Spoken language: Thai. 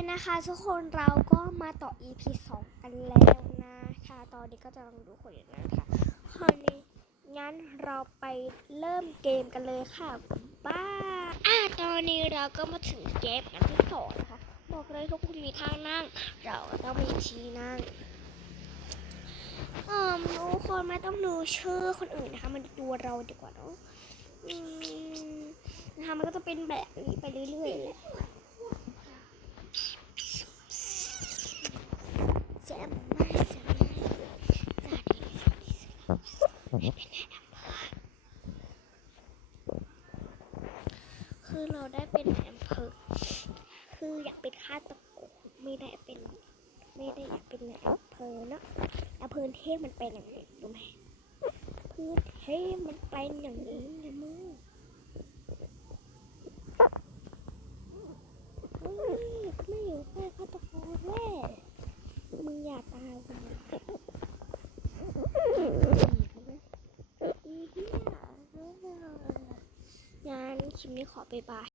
นะคะทุกคนเราก็มาต่อ EP 2 กันแล้วนะคะตอนนี้ก็จะลองดูคนอย่างนั้นค่ะคราวนี้งั้นเราไปเริ่มเกมกันเลยค่ะบ้าตอนนี้เราก็มาถึงเกมกันที่สองนะคะบอกเลยทุกคนมีท่านั่งเราต้องมีที่นั่งทุกคนไม่ต้องดูชื่อคนอื่นนะคะมันดูเราดีกว่าเนาะนะคะมันก็จะเป็นแบบนี้ไปเรื่อยๆแหละแจ่มมากแจ่มมากคือเราได้เป็นแอมเภอคืออยากเป็นฆาตกรไม่ได้อยากเป็นแอมเภอเนาะแอมเภอเทพมันเป็นอย่างนี้รู้ไหมพื้นเทพมันเป็นอย่างนี้นะมึงไม่อยู่ใกล้ฆาตกรแม่มึงอย่าตายมึงงานคลิปนี้ขอไปบาย